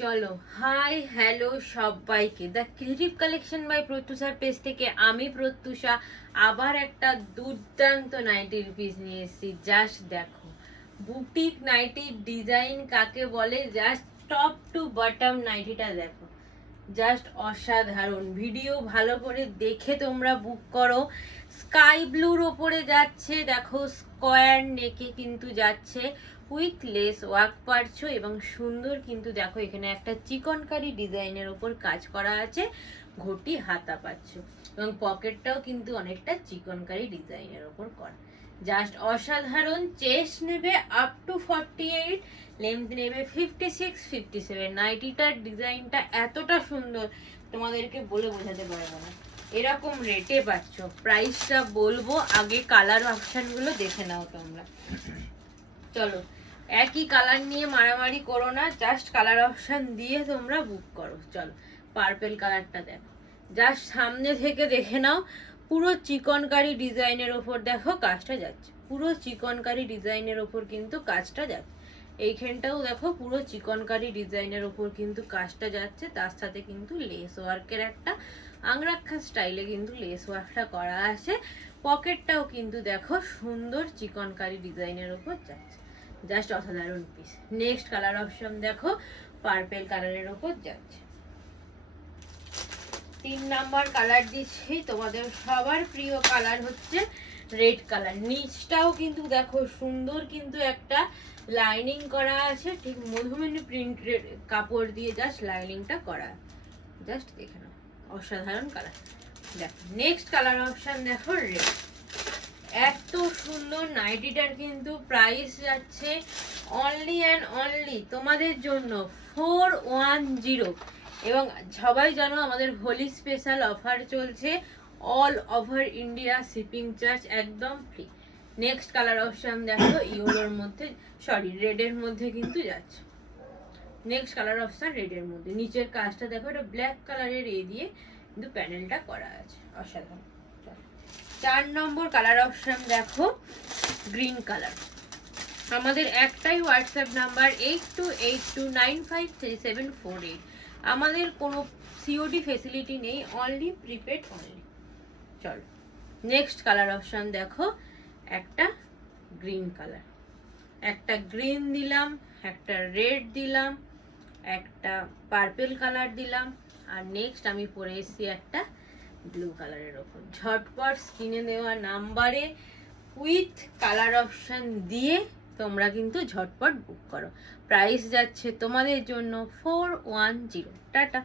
চলো hi hello সবাইকে, the creative collection by প্রত্যুষার পেজ থেকে আমি প্রত্যুষা আবার একটা দুর্দান্ত নাইটির পিস নিয়ে এসেছি। জাস্ট দেখো, বুটিক নাইটির ডিজাইন কাকে বলে, জাস্ট টপ টু বটম নাইটিটা দেখো, জাস্ট অসাধারণ। ভিডিও ভালো করে দেখে তোমরা বুক করো। স্কাই ব্লুর ওপরে যাচ্ছে, দেখো স্কোয়ার নেকে কিন্তু যাচ্ছে উইথ লেস ওয়ার্ক পারছো এবং সুন্দর কিন্তু দেখো এখানে একটা চিকনকারি ডিজাইনের ওপর কাজ করা আছে, ঘটি হাতা পাচ্ছ এবং পকেটটাও কিন্তু অনেকটা চিকনকারি ডিজাইনের ওপর করা। জাস্ট অসাধারণ। চেস্ট নেবে আপ টু 48, লেন্থ নেবে 56-57। নাইটিটার ডিজাইনটা এতটা সুন্দর তোমাদেরকে বলে বোঝাতে পারবো না। এরকম রেটে পাচ্ছ, প্রাইসটা বলবো, আগে কালার অপশনগুলো দেখে নাও তোমরা। চলো, একই কালার নিয়ে মারামারি করো না, জাস্ট কালার অপশন দিয়ে তোমরা বুক করো। চলো, পার্পেল কালারটা দেখো, জাস্ট সামনে থেকে দেখে নাও। পুরো চিকনকারি ডিজাইনের ওপর দেখো কাজটা যাচ্ছে, পুরো চিকনকারি ডিজাইনের ওপর কিন্তু কাজটা যাচ্ছে। এইখানটাও দেখো পুরো চিকনকারি ডিজাইনের ওপর কিন্তু কাজটা যাচ্ছে, তার সাথে কিন্তু লেস ওয়ার্কের একটা আংরাক্ষা স্টাইলে কিন্তু লেস ওয়ার্কটা করা আছে। পকেটটাও কিন্তু দেখো সুন্দর চিকনকারি ডিজাইনের ওপর যাচ্ছে, জাস্ট অসাধারণ পিস। নেক্সট কালার অপশন দেখো, পার্পেল কালারের ওপর যাচ্ছে। 3 নাম্বার কালার দিচ্ছি, তোমাদের সবার প্রিয় কালার হচ্ছে রেড কালার। নিচটাও কিন্তু দেখো সুন্দর কিন্তু একটা লাইনিং করা আছে, ঠিক মধুমণি প্রিন্টের কাপড় দিয়ে জাস্ট লাইনিংটা করা, জাস্ট দেখে নাও, অসাধারণ কালার। দেখো নেক্সট কালার অপশন দেখো রেড। এত সুন্দর নাইটিটার কিন্তু প্রাইস যাচ্ছে অনলি অ্যান্ড অনলি তোমাদের জন্য 410। এবং সবাই জানো আমাদের হোলি স্পেশাল অফার চলছে, all over India shipping charge একদম ফ্রি। নেক্সট কালার অপশন দেখো, ইয়েলোর মধ্যে, সরি রেডের মধ্যে কিন্তু যাচ্ছে। নেক্সট কালার অপশন রেডের মধ্যে, নিচের কাজটা দেখো, এটা ব্ল্যাক কালারের এ দিয়ে কিন্তু প্যানেলটা করা আছে, অসাধারণ। 4 নম্বর কালার অপশন দেখো গ্রিন কালার। আমাদের একটাই হোয়াটসঅ্যাপ নাম্বার 8282953748। আমাদের কোনো সিওডি ফেসিলিটি নেই, অনলি প্রিপেড অনলি। চলো নেক্সট কালার অপশন দেখো, একটা গ্রিন কালার, একটা গ্রিন দিলাম, একটা রেড দিলাম, একটা পার্পেল কালার দিলাম, আর নেক্সট আমি পরে এসেছি একটা ব্লু কালারের ওপর। ঝটপট স্ক্রিনে দেওয়া নাম্বারে উইথ কালার অপশন দিয়ে তোমরা কিন্তু ঝটপট বুক করো। প্রাইস যাচ্ছে তোমাদের জন্য 410। টাটা।